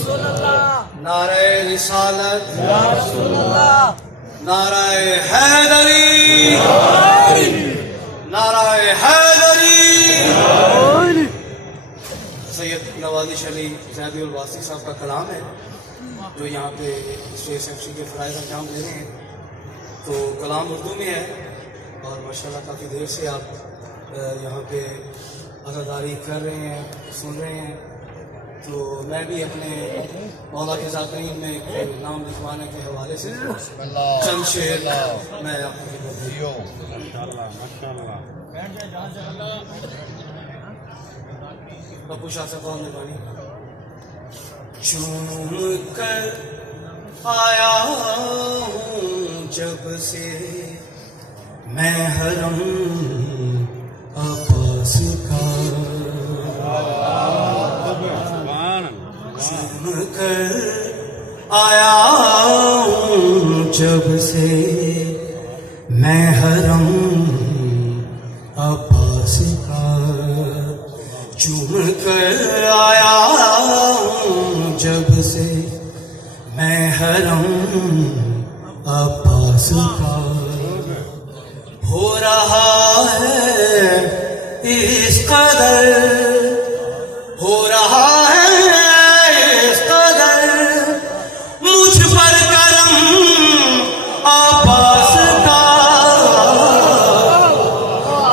नारे रिसालत, नाराए हैदरी, नाराए हैदरी। सैयद नवाज़ शरीफ ज़ैदी उल वासी साहब का कलाम है जो यहाँ पे स्टेज सेक्शन के फ़राइज़ अंजाम दे रहे हैं। तो कलाम उर्दू में है और माशाल्लाह काफ़ी देर से आप यहाँ पे अज़ादारी कर रहे हैं, सुन रहे हैं। तो मैं भी अपने मौला के ज़ाकरीन में नाम लिखवाने के हवाले से चंद शेर मैं आपको बब्बू शाह साहब बहुत मेहरबानी। चूम कर आया हूँ जब से मैं हरम अब्बास का, चूम कर आया हूँ जब से मैं हरम अब्बास का, चूम कर आया हूँ जब से मैं हरम अब्बास का। हो रहा है इस कदर, हो रहा है इस कदर मुझ पर करम अब्बास का।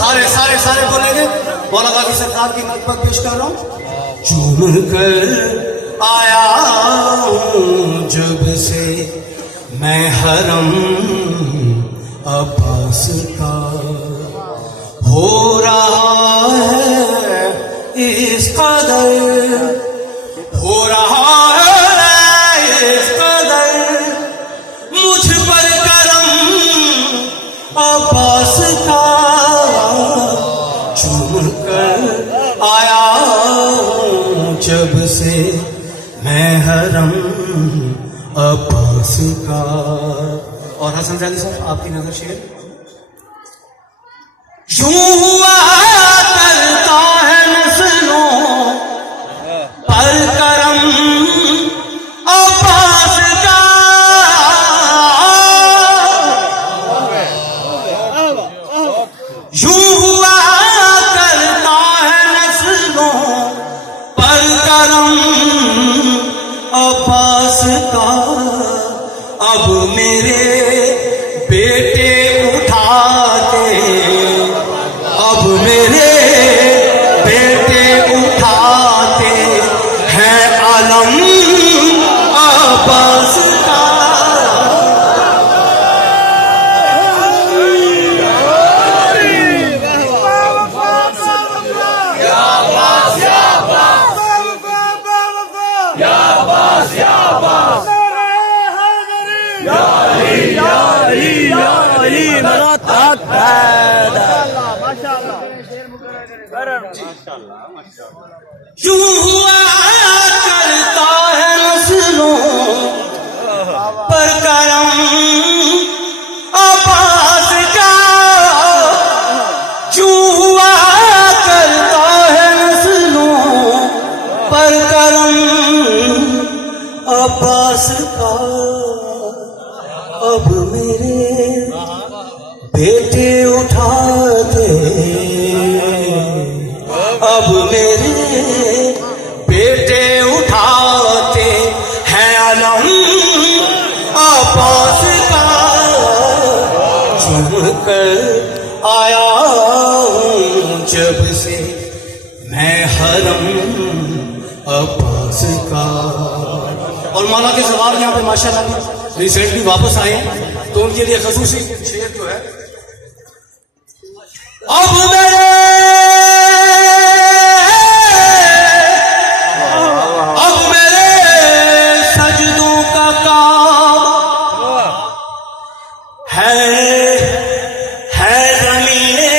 सारे सारे सारे बोलेंगे मौला गाजी सरकार की मदद पेश कर रहा हूँ। चूम कर आया हूँ जब से मैं हरम अब्बास का। हो रहा है इस कदर, हो रहा है इस कदर मुझ पर करम अब्बास का। चूम कर आया हूँ जब से मैं हरम अब्बास का। और हसन ज़ैदी साहब आपकी नजर शेर। यूं हुआ करता है नस्लों पर करम अब्बास का। यूं हुआ करता है नस्लों पर करम अब्बास का। अब मेरे बेटे उठाते, अब मेरे बेटे उठाते हैं अलम अब्बास का। यूं हुआ करता है नस्लों पर करम अब्बास का। यूं हुआ करता है नस्लों पर करम अब्बास का। अब मेरे बेटे उठाते, अब मेरे बेटे उठाते हैं अलम अब्बास का। चूम कर आया हूँ जब से मैं हरम अब्बास का। और मौला के सवाल यहाँ पे माशाल्लाह रिसेंटली वापस आए हैं तो उनके लिए खसूसी शेर जो है। अब मेरे सजदों का काम है ज़मीने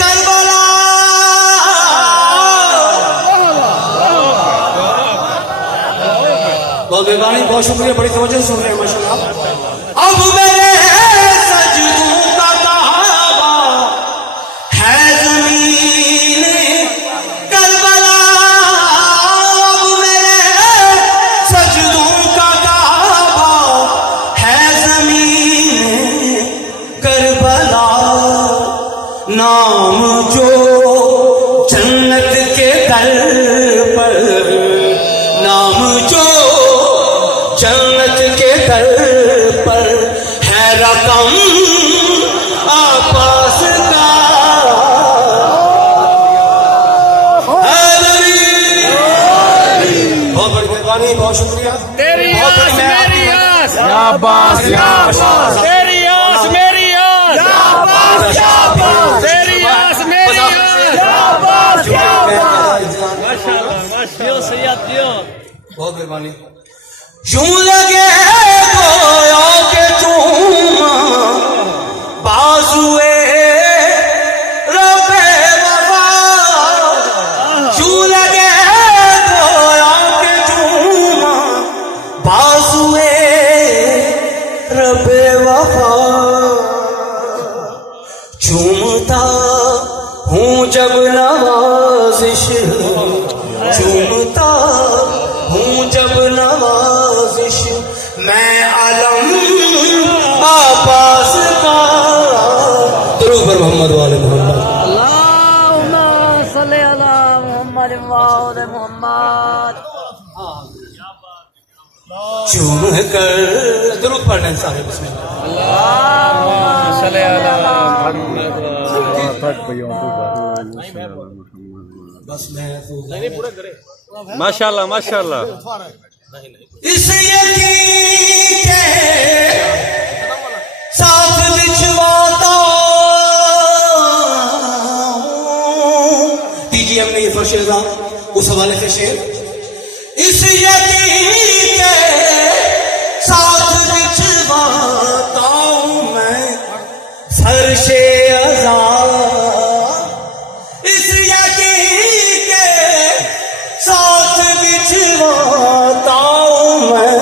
करबला। बहुत मेहरबानी, बहुत शुक्रिया, बड़ी तवज्जो सुन रहे हैं माशाल्लाह। अब मेरे सजदों का कहावा है ज़मीने करबला। अब मेरे नाम जो जन्नत के दर पर है रकम आपस का बहुत बड़ी मेहरबानी, बहुत शुक्रिया। तेरी आस मेरी आस, शाबाश शाबाश, तेरी आस मेरी आस, तेरी आस मेरी आस। बहुत मेहरबानी। यूं लगे गोया के चूमा बाजुए रबे वफा, यूं लगे गोया के चूमा बाजुए रबे वफा, चूमता हूँ जब नवाजिश, चूमता हूँ जब नवाजिश, मैं अलम आपास का। दुरूद पर मोहम्मद वाले मोहम्मद। अल्लाहुम्मा सल्ली अला मुहम्मद व आले मुहम्मद। चूम कर दुरूद पढ़ने सारे बिस्मिल्लाह। बस मैं तो माशाल्लाह माशाल्लाह। इस यकीन के साथ बिछवाता हूं, दीजिए हमने ये फर्शेगा उस हवाले से शेर। इस यकीन के साथ बिछवाता हूं मैं फर्शे अज़ा, इस यकीन के साथ बिछवाता हूं मैं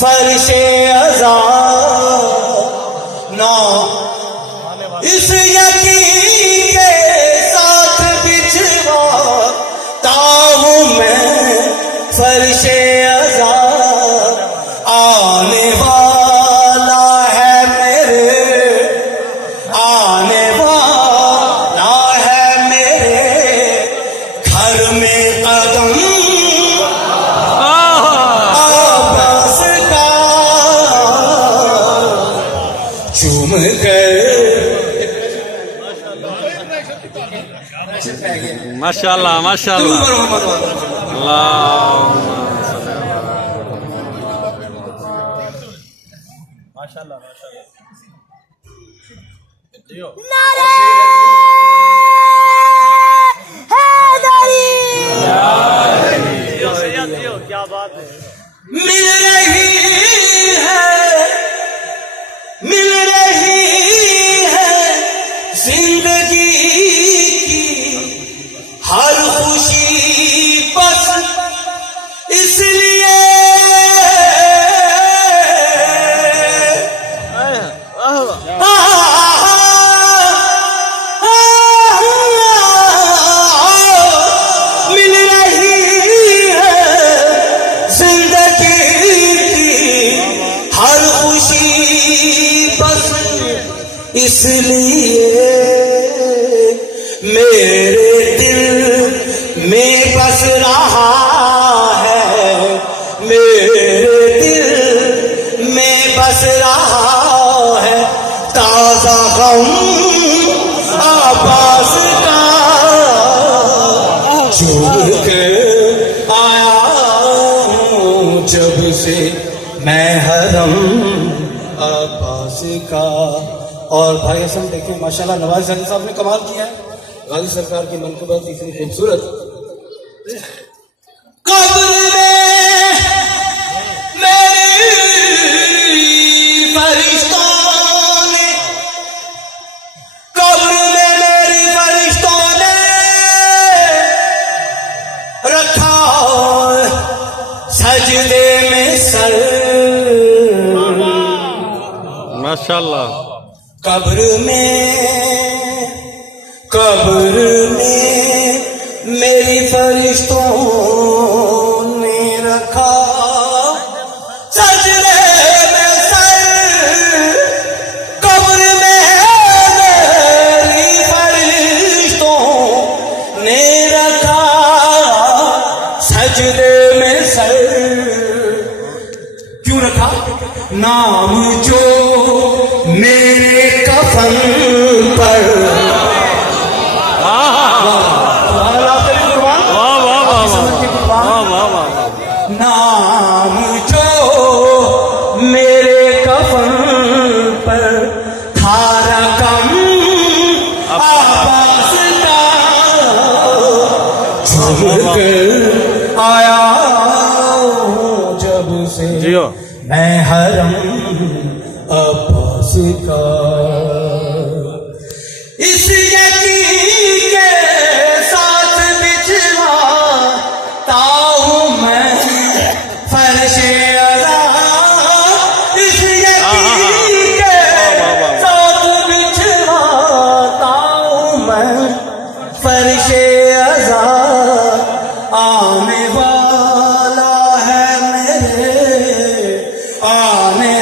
फर्शे अज़ा, ना इस यकीन के साथ बिछवाता हूं मैं फर्शे अज़ा, आने वाला है मेरे, आने वाला है मेरे घर में कदम आवाज़ का, चूम कर माशाल्लाह माशाल्लाह। अल्लाहुम्मा नारे हैदरी। मिल रही है, मिल रही है जिंदगी की हर खुशी बस इसलिए, मिल रही है जिंदगी की हर खुशी बस इसलिए, मेरे दिल में बस रहा है, मेरे दिल में बस रहा है ताजा गम आवाज़ का, छोड़ के आया हूँ जब से मैं हरम आवाज़ का। और भाई हसन देखिए माशाल्लाह नवाज अली साहब ने कमाल किया है, गाजी सरकार की मनक़बत इतनी खूबसूरत। कब्र में मेरी फरिश्तों ने, कब्र में मेरी फरिश्तों ने रखा सजदे में सर, माशाल्लाह। कब्र में मेरी फरिश्तों ने रखा सजदे में सर, कब्र में मेरी फरिश्तों ने रखा सजदे में नाम जो मेरे कफन पर वाह वाह वाह वाह। नाम जो मेरे कफन पर था रकम आवाज का झुम कर आया हूँ जब से जियो। मैं हरम अब्बास का। इस यकीन के साथ बिछड़ा हूँ मैं फर्शे अज़ा। इस यकीन के साथ बिछड़ा हूँ मैं फर्शे अज़ा। आने वाला है मेरे, आने